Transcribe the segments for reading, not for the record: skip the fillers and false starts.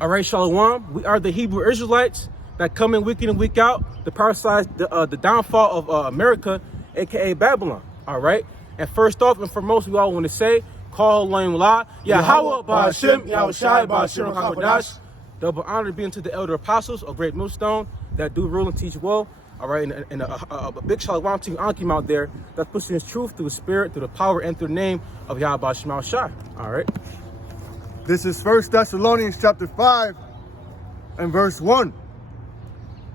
All right, Shalom. We are the Hebrew Israelites that come in week week out to parasite the downfall of America, aka Babylon. All right. And first off and foremost, we all want to say, Call Lame La, Yahweh Ba'Hashem, Yahushai Ba'Hashem Hakodash. Double honor be unto the elder apostles of Great Millstone that do rule and teach well. All right, and a big shalom to Ankim out there that's pushing his truth through the spirit, through the power, and through the name of Yahweh Ba'Hashem Yahushai. All right. This is 1 Thessalonians chapter 5 and verse 1.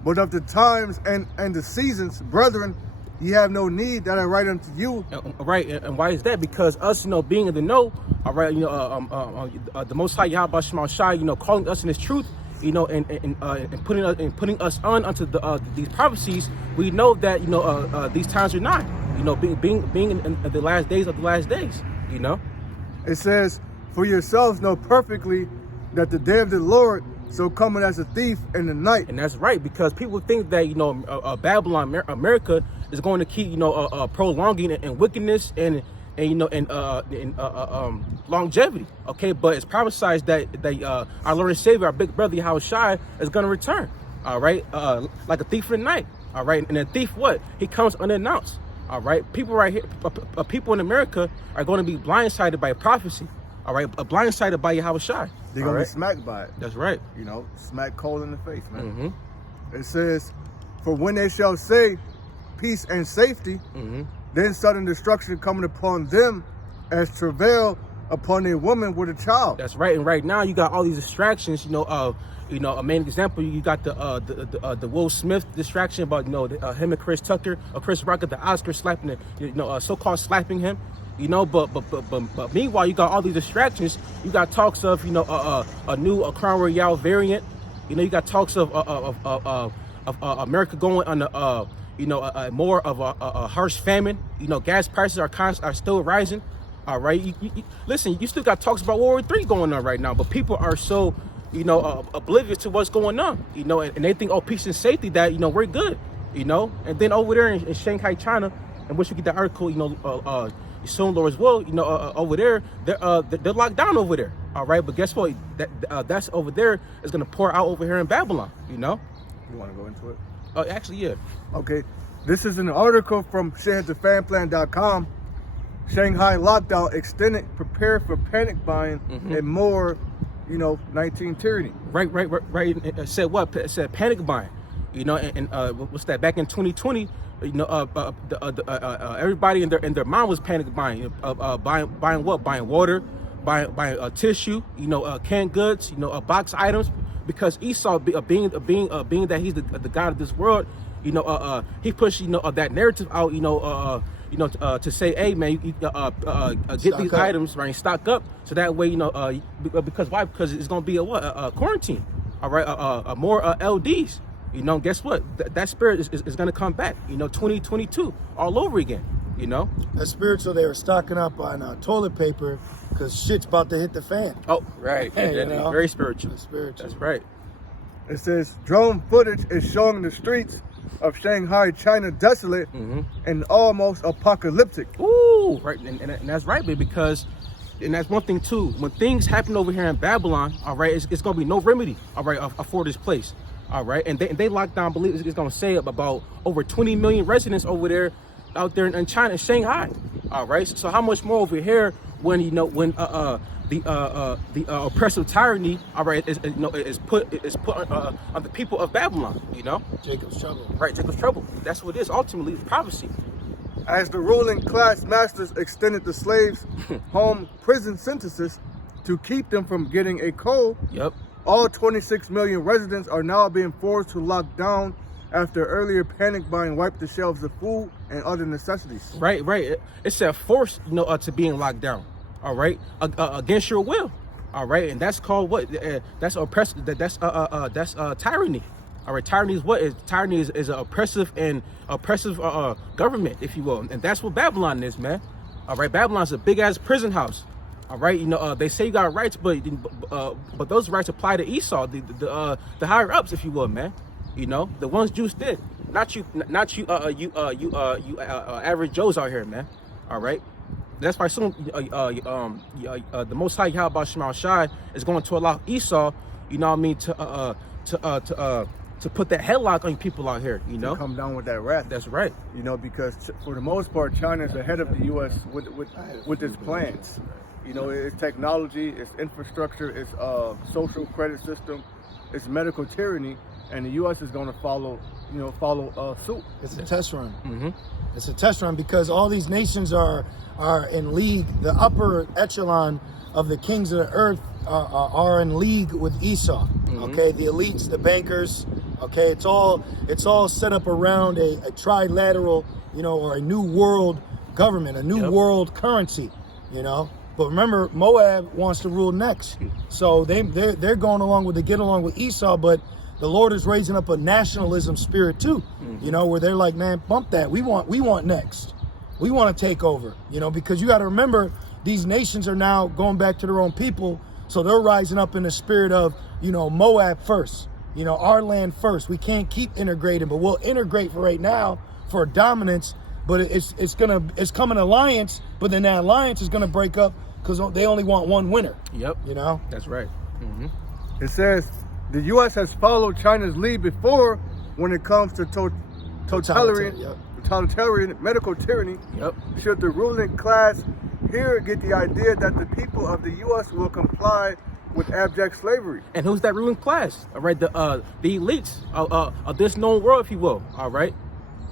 But of the times and the seasons, brethren, ye have no need that I write unto you. Right, and why is that? Because us, being in the know, all right, the Most High Yahweh Ba'Hashem Yahushai, calling us in His truth, and putting us on unto these prophecies, we know that these times are nigh. Being in the last days of the last days. It says, for yourselves know perfectly that the day of the Lord so coming as a thief in the night. And that's right, because people think that Babylon, America, is going to keep prolonging in wickedness and longevity. Okay, but it's prophesied that our Lord and Savior, our big brother Yahushai, is going to return. All right, like a thief in the night. All right, and a thief, what? He comes unannounced. All right, people right here, people in America are going to be blindsided by prophecy. All right, blindsided by Yahushai. They're going to be smacked by it. That's right. Smack cold in the face, man. It says, for when they shall say peace and safety, then sudden destruction coming upon them as travail upon a woman with a child. That's right. And right now you got all these distractions, a main example, you got the Will Smith distraction about, him and Chris Tucker, or Chris Rock at the Oscar slapping so-called slapping him. But meanwhile, you got all these distractions. You got talks of, a new Crown Royale variant. You got talks of America going on more of a harsh famine. Gas prices are still rising. All right. Listen, you still got talks about World War III going on right now, but people are so, oblivious to what's going on. And they think, peace and safety, that we're good. And then over there in Shanghai, China, in which we get the article, soon, Lord, as well, over there, they're locked down over there. All right, but guess what? That's over there is going to pour out over here in Babylon. You want to go into it? Actually, yeah. Okay, this is an article from ShanghaiFanPlan.com. Shanghai lockdown extended, prepare for panic buying and more, 19 tyranny. Right. It said what? It said panic buying. And what's that? Back in 2020. Everybody in their mind was panic buying. Buying what? Buying water, buying tissue. Canned goods. Box items. Because Esau, being that he's the God of this world, he pushed that narrative out. To say, hey man, get stock these up. items right, stock up, so that way because why? Because it's gonna be a quarantine. All right, more LDs. Guess what? That spirit is going to come back, 2022 all over again, That spiritual, they were stocking up on toilet paper because shit's about to hit the fan. Oh, right. Very spiritual. Spiritual. That's right. It says drone footage is showing the streets of Shanghai, China desolate and almost apocalyptic. Ooh, right. And that's right, baby, because, and that's one thing too, when things happen over here in Babylon, all right, it's going to be no remedy, all right, for this place. All right, and they locked down. Believe it's going to say about over 20 million residents over there, out there in China, in Shanghai. All right, so how much more over here when the oppressive tyranny, all right, is put on the people of Babylon. Jacob's trouble. Right, Jacob's trouble. That's what it is. Ultimately, it's prophecy. As the ruling class masters extended the slaves' home prison sentences to keep them from getting a cold. Yep. All 26 million residents are now being forced to lock down after earlier panic buying wiped the shelves of food and other necessities. Right. It said forced, to being locked down. All right, against your will. All right, and that's called what? That's oppressive. That's tyranny. All right, tyranny is what? Tyranny is an oppressive government, if you will, and that's what Babylon is, man. All right, Babylon's a big ass prison house. All right, they say you got rights, but those rights apply to Esau, the higher ups, if you will, man. The ones Jews did, not you average Joes out here, man. All right. That's why soon the Most High Yahweh Shema Shai is going to allow Esau, you know what I mean, to put that headlock on people out here, you know? Come down with that wrath. That's right. You know, because for the most part, China is ahead of the U.S. with its plans. You know, it's technology, it's infrastructure, it's social credit system, it's medical tyranny, and the U.S. is going to follow suit. It's a test run. Mm-hmm. It's a test run because all these nations are in league. The upper echelon of the kings of the earth are in league with Esau. Mm-hmm. Okay, the elites, the bankers. Okay, it's all set up around a trilateral, or a new world government, a new world currency. But remember, Moab wants to rule next, so they're going along with get along with Esau, but the Lord is raising up a nationalism spirit too, where they're like, man, bump that. We want next. We want to take over, because you got to remember, these nations are now going back to their own people. So they're rising up in the spirit of, Moab first, our land first. We can't keep integrating, but we'll integrate for right now for dominance. But it's coming alliance, but then that alliance is going to break up because they only want one winner. Yep. That's right. Mm-hmm. It says, the U.S. has followed China's lead before when it comes to totalitarian medical tyranny. Yep. Should the ruling class here get the idea that the people of the U.S. will comply with abject slavery? And who's that ruling class? All right, the elites of this known world, if you will. All right,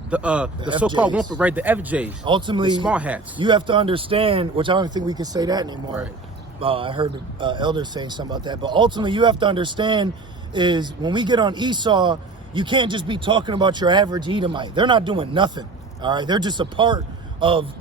the so-called FJs. right, the FJs. Ultimately, the smart hats. You have to understand, which I don't think we can say that anymore. Right. I heard elders saying something about that. But ultimately, you have to understand is when we get on Esau, you can't just be talking about your average Edomite. They're not doing nothing. All right, they're just a part of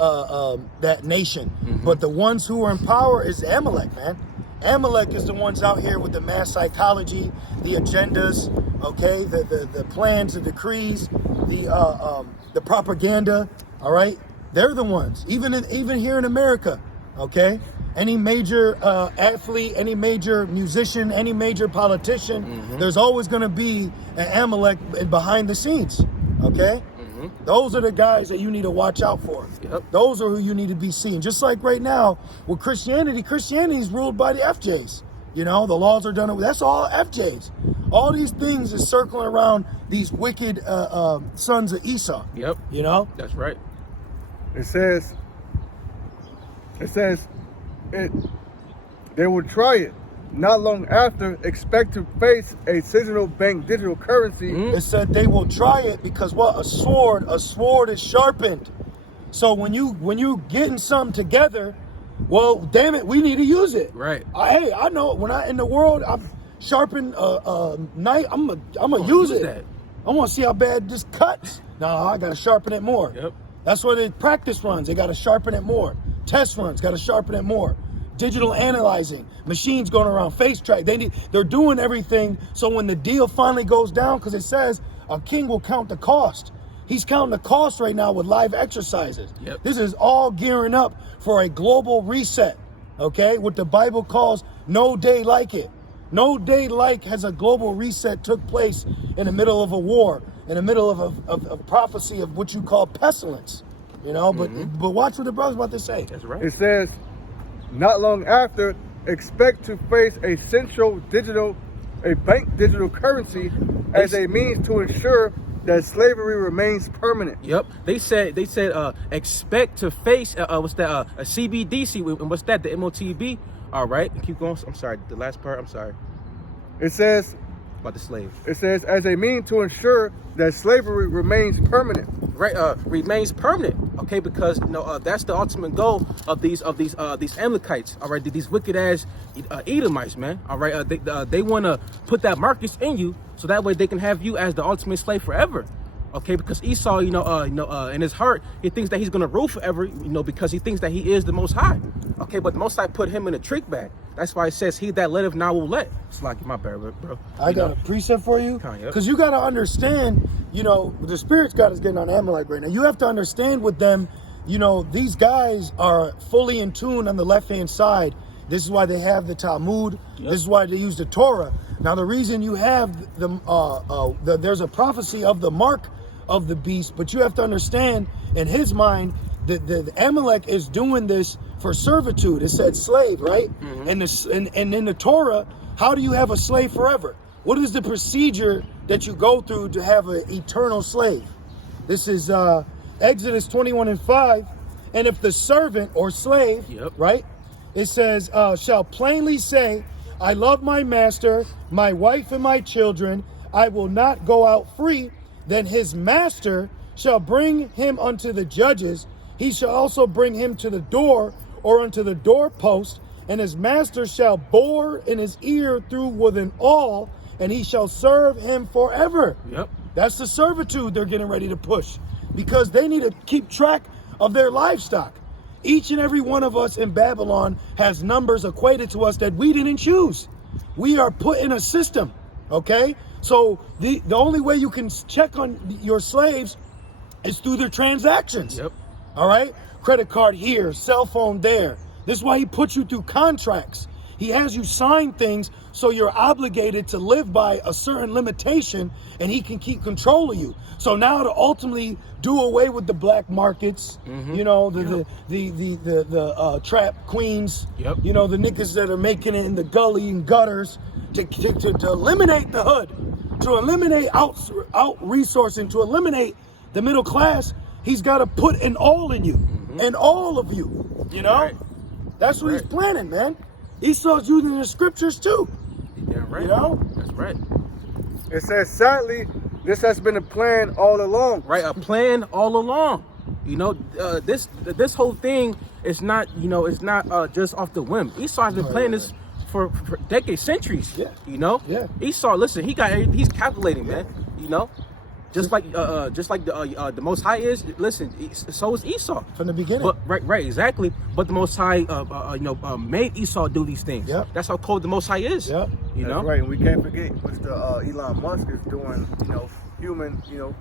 that nation. Mm-hmm. But the ones who are in power is Amalek, man. Amalek is the ones out here with the mass psychology, the agendas, okay, the plans, the decrees, the propaganda. All right, they're the ones. Even here in America, okay. Any major athlete, any major musician, any major politician, there's always going to be an Amalek behind the scenes, okay? Those are the guys that you need to watch out for. Yep. Those are who you need to be seeing. Just like right now with Christianity is ruled by the FJs. The laws are done. That's all FJs. All these things is circling around these wicked sons of Esau. Yep. That's right. It says they will try it. Not long after, expect to face a central bank digital currency. It said they will try it because what? A sword is sharpened. So when you getting something together, well, damn it, we need to use it. Right. I know when in the world, I'm sharpen a knife. I'm gonna use it. I want to see how bad this cuts. No, I gotta sharpen it more. Yep. That's why they practice runs. They gotta sharpen it more. Test runs gotta sharpen it more. Digital analyzing, machines going around, face track. They're doing everything so when the deal finally goes down, because it says a king will count the cost. He's counting the cost right now with live exercises. Yep. This is all gearing up for a global reset, okay? What the Bible calls no day like it. No day like has a global reset took place in the middle of a war, in the middle of a prophecy of what you call pestilence, But watch what the brother's about to say. That's right. It says, not long after, expect to face a bank digital currency as a means to ensure that slavery remains permanent. Yep. They said expect to face what's that? A CBDC. And what's that? The MOTB. All right. Keep going. I'm sorry. The last part. I'm sorry. It says about the slave. It says as a means to ensure that slavery remains permanent. Right, remains permanent. Okay, because that's the ultimate goal of these Amalekites. All right, these wicked ass Edomites, man. All right, they want to put that Marcus in you, so that way they can have you as the ultimate slave forever. Okay, because Esau, in his heart, he thinks that he's gonna rule forever, because he thinks that he is the Most High. Okay, but the Most High put him in a trick bag. That's why it says, "He that letteth now will let." It's like my bad, bro. I got a precept for you, because you got to understand. The Spirit's got us getting on Amalek right now. You have to understand with them. These guys are fully in tune on the left-hand side. This is why they have the Talmud. Yep. This is why they use the Torah. Now, the reason you have there's a prophecy of the mark of the beast, but you have to understand, in his mind, the Amalek is doing this for servitude. It said slave, right? And in the Torah, how do you have a slave forever? What is the procedure that you go through to have an eternal slave? This is Exodus 21:5. And if the servant or slave, right, it says, shall plainly say, I love my master, my wife, and my children, I will not go out free, then his master shall bring him unto the judges. He shall also bring him to the door or unto the doorpost, and his master shall bore in his ear through with an awl, and he shall serve him forever. That's the servitude they're getting ready to push, because they need to keep track of their livestock. Each and every one of us in Babylon has numbers equated to us that we didn't choose. We are put in a system, okay? So the only way you can check on your slaves is through their transactions. All right? Credit card here, cell phone there. This is why he puts you through contracts. He has you sign things so you're obligated to live by a certain limitation, and he can keep control of you. So now to ultimately do away with the black markets, you know, the trap queens, you know, the niggas that are making it in the gully and gutters, to eliminate the hood, to eliminate out resourcing, to eliminate the middle class. He's got to put an all in you, and all of you, you know? That's what he's planning, man. Esau's using the scriptures too. Right. You know? That's right. It says, sadly, this has been a plan all along. Right, a plan all along. You know, this whole thing is not, you know, it's not just off the whim. Esau has been planning this for decades, centuries. You know? Esau, listen, he's calculating, man. You know? Just like the Most High is. Listen, so is Esau from the beginning. But right, exactly. But the Most High, made Esau do these things. That's how cold the Most High is. You know, right. And we can't forget what the Elon Musk is doing. You know, human. You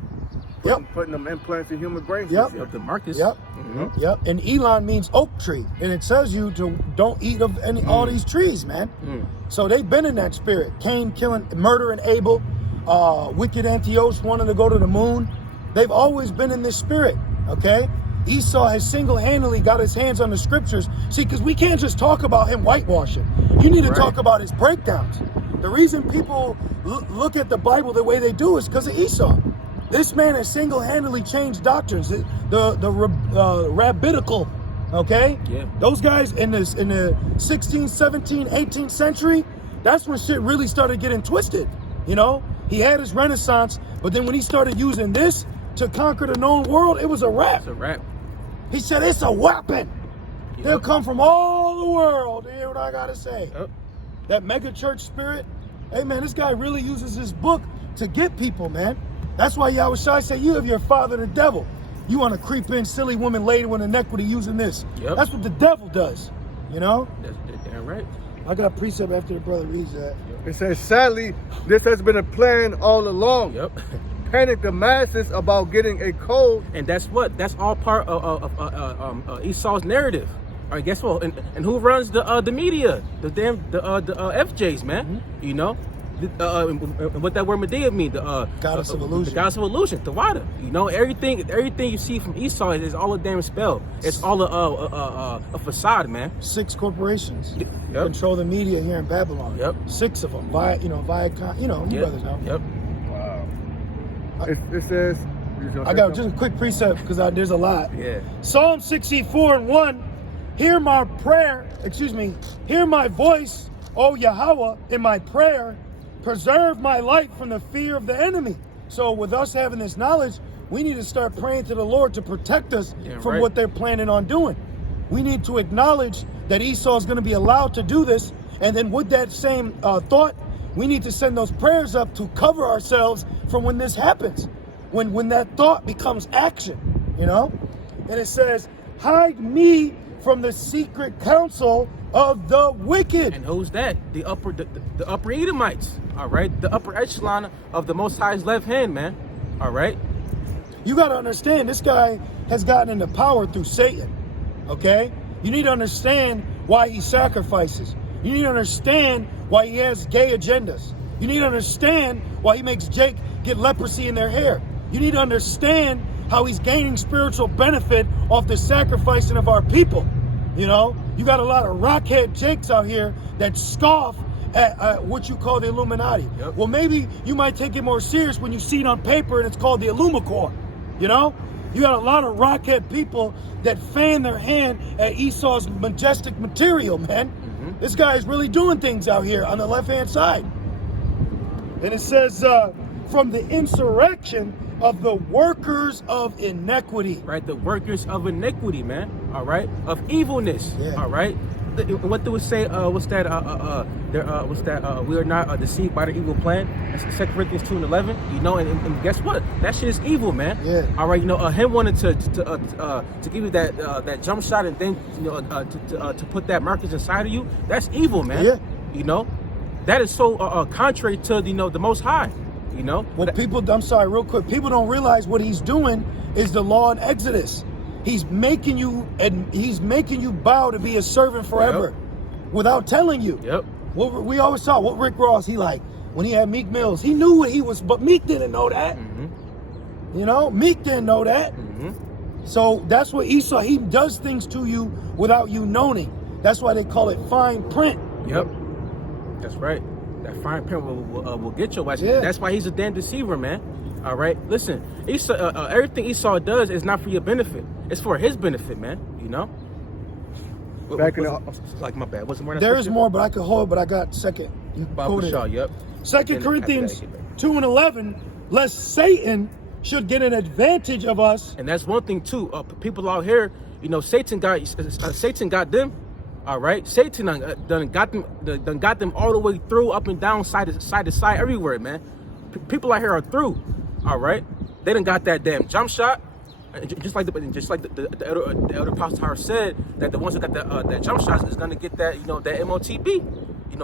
know, putting them implants in human brains. The Marcus. And Elon means oak tree, and it tells you to don't eat of all these trees, man. So they've been in that spirit. Cain murdering Abel. Wicked Antiochus wanted to go to the moon. They've always been in this spirit, okay? Esau has single-handedly got his hands on the scriptures. See, because we can't just talk about him whitewashing. You need to talk about his breakdowns. The reason people look at the Bible the way they do is because of Esau. This man has single-handedly changed doctrines. The rabbinical, okay? Those guys in the 16th, 17th, 18th century, that's when shit really started getting twisted, you know? He had his renaissance, but then when he started using this to conquer the known world, it was a wrap. It's a wrap. He said, it's a weapon. They'll come from all the world. You hear what I got to say? That mega church spirit, hey, man, this guy really uses his book to get people, man. That's why Yahweh Shai say, you have your father, the devil. You want to creep in, silly woman laden with iniquity using this. That's what the devil does, you know? That's damn right. I got a precept after the brother reads that. It says, sadly, this has been a plan all along. Panic the masses about getting a code. And that's all part of Esau's narrative. All right, guess what? And who runs the media? The FJs, man. You know? What that word Medea mean? The goddess of illusion. The goddess of illusion, the Wada. You know, everything you see from Esau is all a damn spell. It's all a facade, man. 6 corporations control the media here in Babylon. 6 of them. Viacom. You know, you brothers know. Wow. It says. I got just a quick precept because there's a lot. Psalm 64:1. Hear my prayer. Hear my voice, O Yahweh, in my prayer. Preserve my life from the fear of the enemy. So with us having this knowledge, we need to start praying to the Lord to protect us from what they're planning on doing. We need to acknowledge that Esau is going to be allowed to do this. And then with that same thought, we need to send those prayers up to cover ourselves from when this happens. When that thought becomes action, you know? And it says, hide me from the secret counsel of the wicked. And who's that? The upper Edomites. All right, the upper echelon of the Most High's left hand, man. All right. You got to understand, this guy has gotten into power through Satan. Okay, you need to understand why he sacrifices. You need to understand why he has gay agendas. You need to understand why he makes Jake get leprosy in their hair. You need to understand how he's gaining spiritual benefit off the sacrificing of our people. You know, you got a lot of rockhead jakes out here that scoff at what you call the Illuminati. Yep. Well, maybe you might take it more serious when you see it on paper and it's called the Illumicorps. You know, you got a lot of rockhead people that fan their hand at Esau's majestic material, man. This guy is really doing things out here on the left-hand side. And it says, from the insurrection of the workers of iniquity. Right, the workers of iniquity, man. All right, of evilness. Yeah. All right. What do it say? What's that? We are not deceived by the evil plan. That's 2 Corinthians 2:11. You know, and guess what? That shit is evil, man. Yeah. All right. You know, him wanted to give you that jump shot and then to put that markers inside of you. That's evil, man. Yeah. You know, that is so contrary to the Most High. You know. Well, I'm sorry, real quick. People don't realize what he's doing is the law in Exodus. He's making you bow to be a servant forever, without telling you. Yep. What we always saw. What Rick Ross he like when he had Meek Mills. He knew what he was, but Meek didn't know that. You know, Meek didn't know that. So that's what Esau. He does things to you without you knowing. That's why they call it fine print. Yep. That's right. That fine print will get your ass. Yeah. That's why he's a damn deceiver, man. All right, listen. Esau, everything Esau does is not for your benefit. It's for his benefit, man. You know. Back in the, like my bad. Wasn't more. Than There is more, but I could hold. But I got second. Bob Shaw. Yep. 2 Corinthians 2:11. Lest Satan should get an advantage of us. And that's one thing too. People out here, you know, Satan got them. All right, Satan done got them all the way through, up and down, side to side, everywhere, man. People out here are through. All right, they done got that damn jump shot, just like the elder pastor said, that the ones that got that jump shots is gonna get that that MOTB,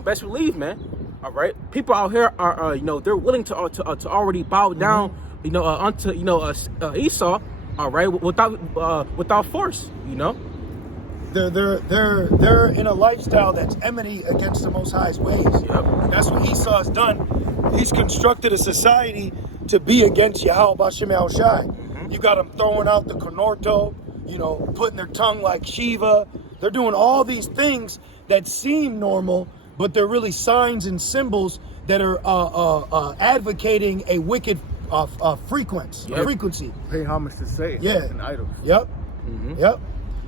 best believe, man. All right, people out here are they're willing to already bow down unto Esau, all right, without force, They're in a lifestyle that's enmity against the Most High's ways. Yep. That's what Esau has done. He's constructed a society to be against Yahweh Bashem Shai. You got them throwing out the Konorto, putting their tongue like Shiva. They're doing all these things that seem normal, but they're really signs and symbols that are advocating a wicked frequency. pay homage to Satan and idols. Yep.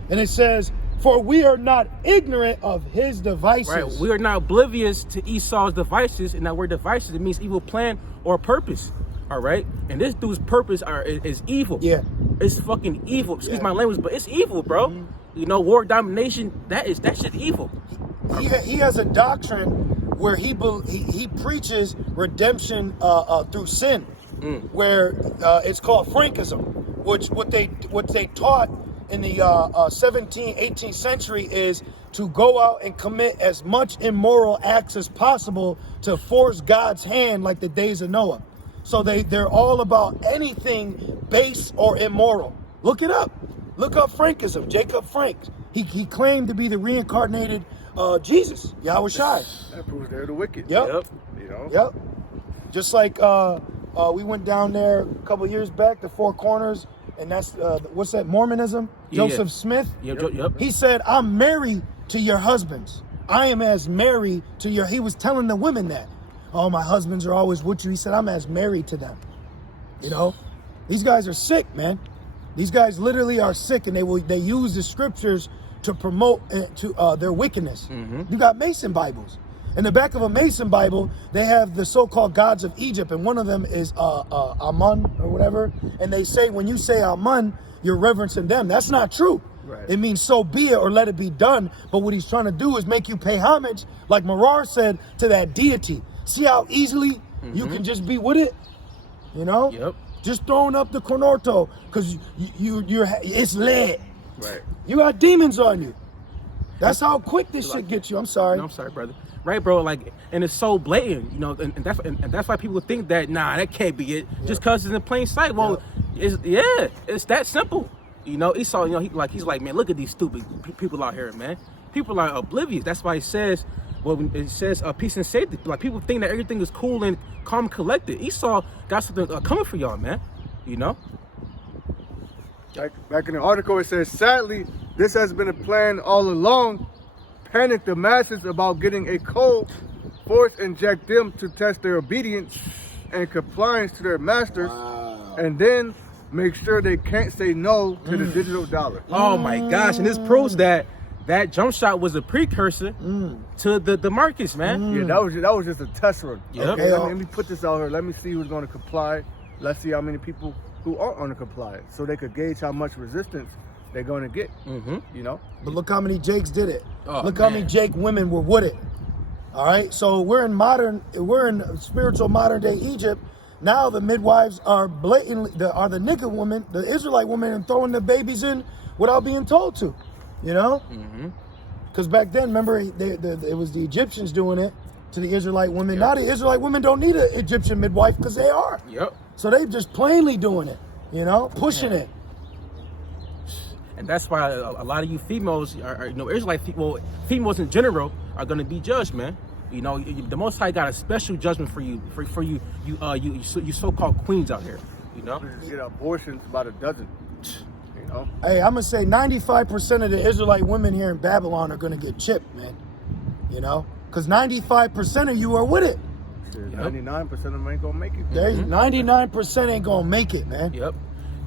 And it says, for we are not ignorant of his devices. Right. We are not oblivious to Esau's devices, and that word devices, it means evil plan or purpose. All right. And this dude's purpose is evil. Yeah. It's fucking evil. Excuse my language, but it's evil, bro. War domination, that shit evil. He has a doctrine where he preaches redemption through sin, where it's called Frankism, which what they taught in the 17th, 18th century is to go out and commit as much immoral acts as possible to force God's hand, like the days of Noah. So they're all about anything base or immoral. Look it up. Look up Frankism, Jacob Frank. He claimed to be the reincarnated Jesus, Yahweh Shai. That proves they're the wicked. Yep. Yep. Just like we went down there a couple of years back, the Four Corners, and that's what's that, Mormonism? Joseph Smith. Yep. He said, I'm married to your husbands. I am as married to your. He was telling the women that. Oh, my husbands are always with you. He said, I'm as married to them. These guys are sick, man. These guys literally are sick, and they use the scriptures to promote their wickedness. You got Mason Bibles. In the back of a Mason Bible, they have the so-called gods of Egypt, and one of them is Amun or whatever. And they say, when you say Amun, you're reverencing them. That's not true. Right. It means so be it or let it be done. But what he's trying to do is make you pay homage, like Marar said, to that deity. See how easily you can just be with it? Yep. Just throwing up the Konorto because it's lead. Right. You got demons on you. That's how quick this shit gets you. I'm sorry. No, I'm sorry, brother. Right, bro. Like, and it's so blatant, and that's why people think that that can't be it, just cause it's in plain sight. Well, it's that simple. Esau, he's like, man, look at these stupid people out here, man. People are oblivious. That's why it says peace and safety. Like, people think that everything is cool and calm and collected. Esau got something coming for y'all, man. Back in the article, it says, sadly, this has been a plan all along. Panic the masses about getting a code, force inject them to test their obedience and compliance to their masters, and then make sure they can't say no to the digital dollar. Oh my gosh, and this proves that jump shot was a precursor to the markets, man. Yeah, that was just a test run. Yep. Okay, let me put this out here. Let me see who's going to comply. Let's see how many people who aren't going to comply, so they could gauge how much resistance they're going to get. You know. But look how many Jakes did it. Oh, look how many Jake women were with it. All right, so we're in spiritual modern day Egypt. Now the midwives are blatantly the nigger women, the Israelite women, and throwing the babies in without being told to. You know, because back then, remember, it was the Egyptians doing it to the Israelite women. Yep. Now the Israelite women don't need an Egyptian midwife because they are. Yep. So they just plainly doing it. You know, pushing it. And that's why a lot of you females are Israelite females in general are going to be judged, man. You know, the Most High got a special judgment for you, you so-called queens out here. You know, You get abortions about a dozen. You know. Hey, I'm gonna say 95% of the Israelite women here in Babylon are gonna get chipped, man. You know, because 95% of you are with it. 99% of them ain't gonna make it. 99% ain't gonna make it, man. Yep.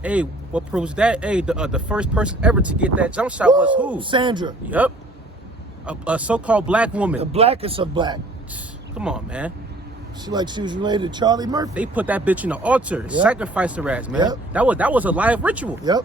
Hey, what proves that? Hey, the first person ever to get that jump shot was who? Sandra. Yep. A so-called black woman. The blackest of black. Come on, man. She was related to Charlie Murphy. They put that bitch in the altar, sacrificed her ass, man. Yep. That was a live ritual. Yep.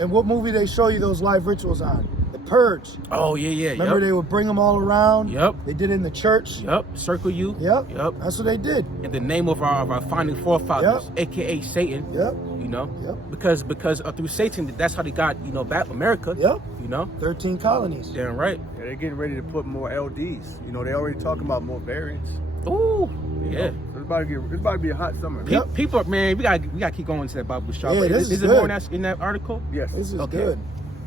And what movie they show you those live rituals on? The Purge. Oh yeah. Remember they would bring them all around? Yep. They did it in the church? Yep. Circle you. Yep. Yep. That's what they did. In the name of our founding forefathers, Yep. aka Satan. Yep. You know. Yep. Because through Satan, that's how they got back America. Yep. You know. 13 colonies. Damn right. Yeah, they're getting ready to put more LDs. You know, they already talking about more variants. Ooh. Yeah. So it's about to be a hot summer. Yep. People, man, we gotta keep going to that Bible shop. Yeah, this is it more good. in that article? Yes. This is Okay. good.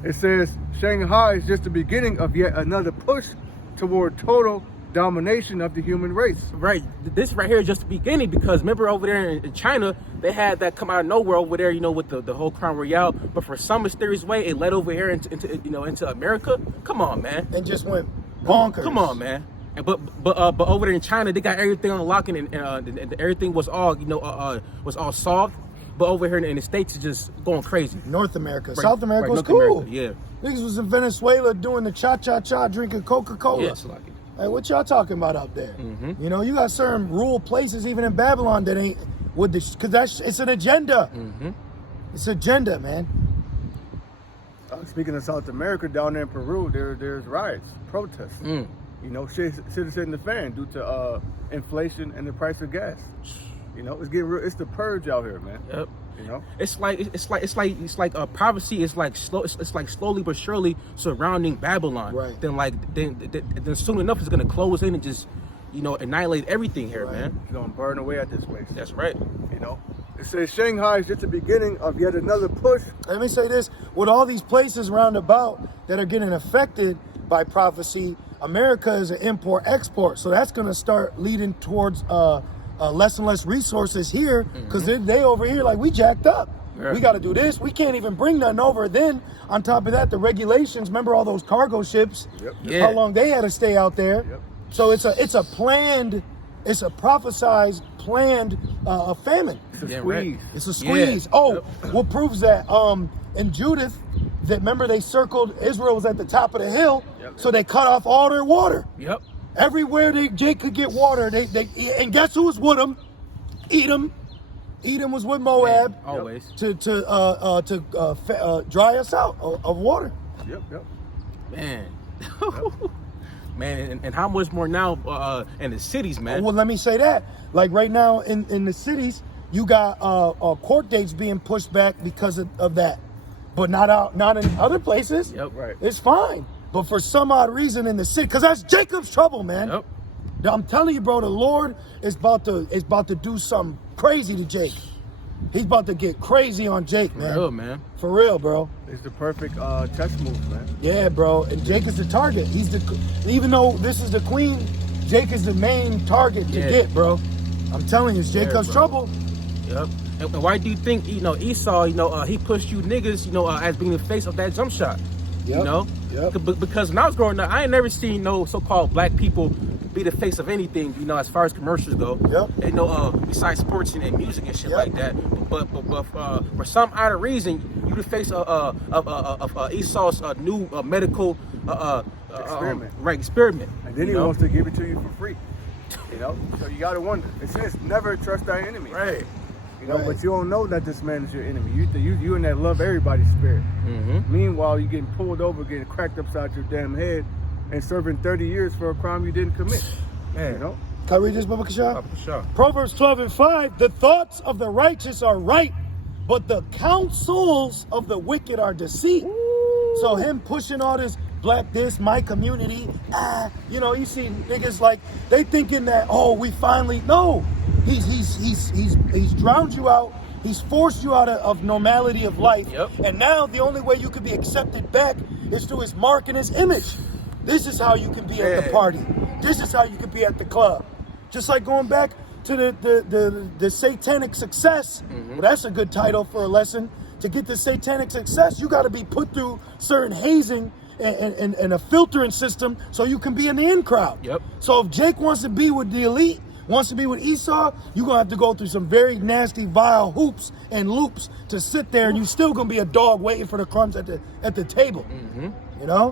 It says Shanghai is just the beginning of yet another push toward total domination of the human race. Right. This right here is just the beginning, because remember over there in China, they had that come out of nowhere over there, with the whole Crown Royale. But for some mysterious way, it led over here into America. Come on, man. And just went bonkers. Come on, man. And but over there in China, they got everything on lock, and everything was all solved. But over here in the States, it's just going crazy. North America. Right, South America was North cool. America, yeah. Niggas was in Venezuela doing the cha-cha-cha, drinking Coca-Cola. Yes, like it. Hey, what y'all talking about up there? You know, you got certain rural places, even in Babylon, that ain't with this, because it's an agenda. It's agenda, man. Speaking of South America, down there in Peru, there's riots, protests. You know, shit hitting the fan due to inflation and the price of gas. You know, it's getting real. It's the purge out here, man. Yep. You know, It's like privacy is like slow. It's like slowly but surely surrounding Babylon. Right. Then soon enough it's gonna close in and just annihilate everything here, man. it's gonna burn away at this place. That's right. You know, it says Shanghai is just the beginning of yet another push. Let me say this, with all these places round about that are getting affected by prophecy, America is an import-export. So that's going to start leading towards less and less resources here, because they over here like, we jacked up. Yeah. We got to do this. We can't even bring nothing over. Then on top of that, the regulations, remember all those cargo ships, Yeah. how long they had to stay out there. Yep. So it's a prophesized planned famine. It's a Yeah, squeeze. right. It's a squeeze. Yeah. Oh, what proves that? In Judith, that remember they circled Israel was at the top of the hill, so they cut off all their water. Yep. Everywhere Jake could get water, they and guess who was with them? Edom. Edom was with Moab. Man, always. To dry us out of water. Yep. Man. Man, and how much more now in the cities, man? Well, let me say that. Like right now in the cities, you got court dates being pushed back because of that, but not in other places. Yep. Right. It's fine. But for some odd reason in the city, because that's Jacob's trouble, man. Yep. I'm telling you, bro, the Lord is about to do something crazy to Jake. He's about to get crazy on Jake, man. For real, man. For real, bro. It's the perfect chess move, man. Yeah, bro. And Jake is the target. Even though this is the queen, Jake is the main target to Yeah. get, bro. I'm telling you, it's Jacob's bro. trouble. Yep. And why do you think, Esau, he pushed you niggas, as being the face of that jump shot? Yep. You know? Yep. Because when I was growing up, I ain't never seen no so-called black people be the face of anything, as far as commercials go. Yep. And, besides sports and music and shit like that. But for some odd reason, you the face of Esau's new medical Experiment. Experiment. And then he wants to give it to you for free. So you gotta wonder. It says never trust thy enemy. Right. But you don't know that this man is your enemy. You in that love everybody spirit. Mm-hmm. Meanwhile, you getting pulled over, getting cracked upside your damn head, and serving 30 years for a crime you didn't commit. Man. You know? Can I read this, Baba Kasha? For sure. Proverbs 12:5, the thoughts of the righteous are right, but the counsels of the wicked are deceit. Ooh. So him pushing all this black this, my community, you see niggas like, they thinking that, we finally, no. He's drowned you out. He's forced you out of normality of life. Yep. And now the only way you can be accepted back is through his mark and his image. This is how you can be at the party. This is how you can be at the club. Just like going back to the satanic success. Mm-hmm. Well, that's a good title for a lesson. To get the satanic success, you got to be put through certain hazing and a filtering system so you can be in the in crowd. Yep. So if Jake wants to be with the elite, wants to be with Esau, you're going to have to go through some very nasty, vile hoops and loops to sit there, and you still going to be a dog waiting for the crumbs at the table. Mm-hmm.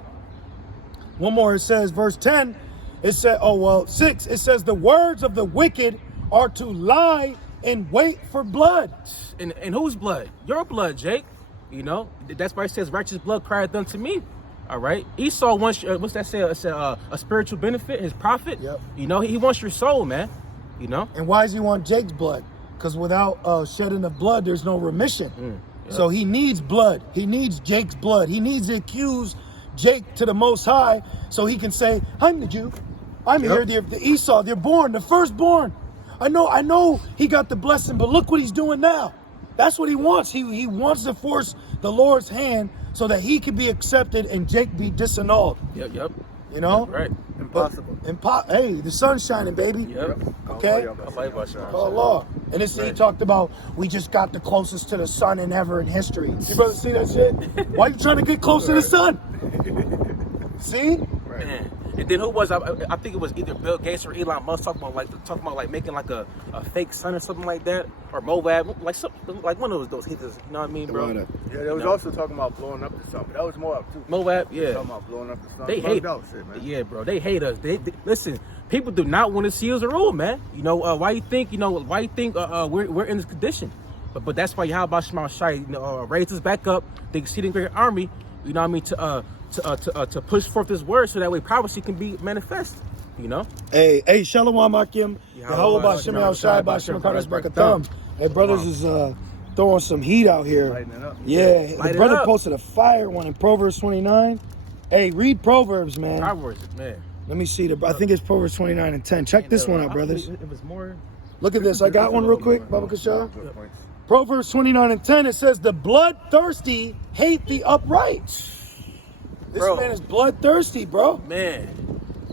One more, it says, verse 10, it said, 6, it says, the words of the wicked are to lie and wait for blood. And whose blood? Your blood, Jake. That's why it says, righteous blood crieth unto me. All right. Esau wants, what's that say? It's a spiritual benefit, his profit. Yep. He wants your soul, man. And why does he want Jake's blood? Because without shedding of blood, there's no remission. Yep. So he needs blood. He needs Jake's blood. He needs to accuse Jake to the Most High so he can say, I'm the Jew. I'm here, the Esau, they're born, the firstborn. I know he got the blessing, but look what he's doing now. That's what he wants. He wants to force the Lord's hand so that he can be accepted and Jake be disannulled. Yep. Right. Impossible. Hey, the sun's shining, baby. Yep. Okay? Allah. And this he talked about, we just got the closest to the sun in ever in history. You brother see that shit? Why you trying to get close to the sun? See? Man. And then who was, I think it was either Bill Gates or Elon Musk talking about making like a fake sun or something like that, or Moab, like one of those hitters. You know what I mean, bro? Yeah, they was also talking about blowing up the sun. That was Moab too. Moab, yeah. Talking about blowing up the sun. They hate shit, man. Yeah, bro. They hate us. They listen. People do not want to see us rule, man. Why you think? We're in this condition? But that's why Yahweh Shema Shai, raised us back up, the exceeding great army. You know what I mean? To push forth this word so that way prophecy can be manifest. Hey, Shalom Akim. Yahweh Bashem El Shai Bashem Kadosh Barakatam. Hey, brothers is throwing some heat out here. Lighting it up. Yeah, Light the brother up. posted a fire one in Proverbs 29. Hey, read Proverbs, man. Proverbs, man. Let me see. I think it's Proverbs 29 and 10. Check this one out, brothers. It was more. Look at this. I got one real quick, Baba Kasha. Proverbs 29 and 10. It says, the bloodthirsty hate the upright. This man is bloodthirsty, bro. Man.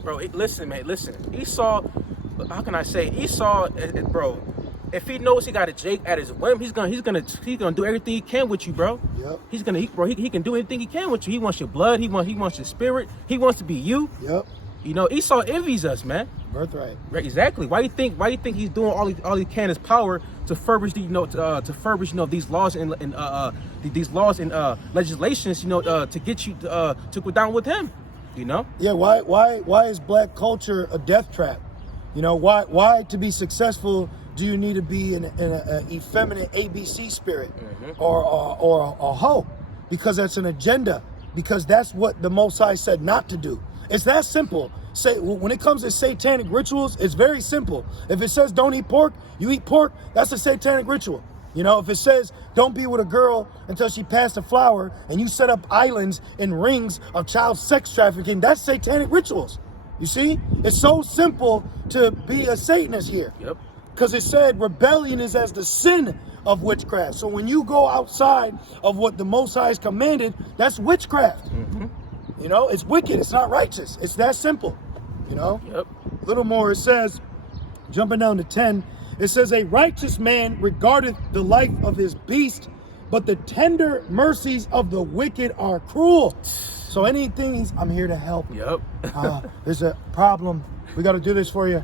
Bro, listen. Esau, how can I say? Esau, bro, if he knows he got a Jake at his whim, he's gonna do everything he can with you, bro. Yep. He can do anything he can with you. He wants your blood. He wants your spirit. He wants to be you. Yep. Esau envies us, man. Birthright. Right, exactly. Why you think he's doing all he can in his power to furbish these laws and these laws and legislations, to get you to go down with him, Yeah. Why is black culture a death trap? Why to be successful do you need to be in an effeminate ABC spirit, or a hoe? Because that's an agenda. Because that's what the Most High said not to do. It's that simple. When it comes to satanic rituals, it's very simple. If it says don't eat pork, you eat pork, that's a satanic ritual. If it says don't be with a girl until she passed a flower, and you set up islands and rings of child sex trafficking, that's satanic rituals. You see? It's so simple to be a Satanist here. Yep. Because it said rebellion is as the sin of witchcraft. So when you go outside of what the Most High has commanded, that's witchcraft. Mm-hmm. It's wicked. It's not righteous. It's that simple. Yep. A little more, it says, jumping down to 10, It says, a righteous man regardeth the life of his beast, but the tender mercies of the wicked are cruel. So anything, I'm here to help. Yep. There's a problem. We got to do this for you.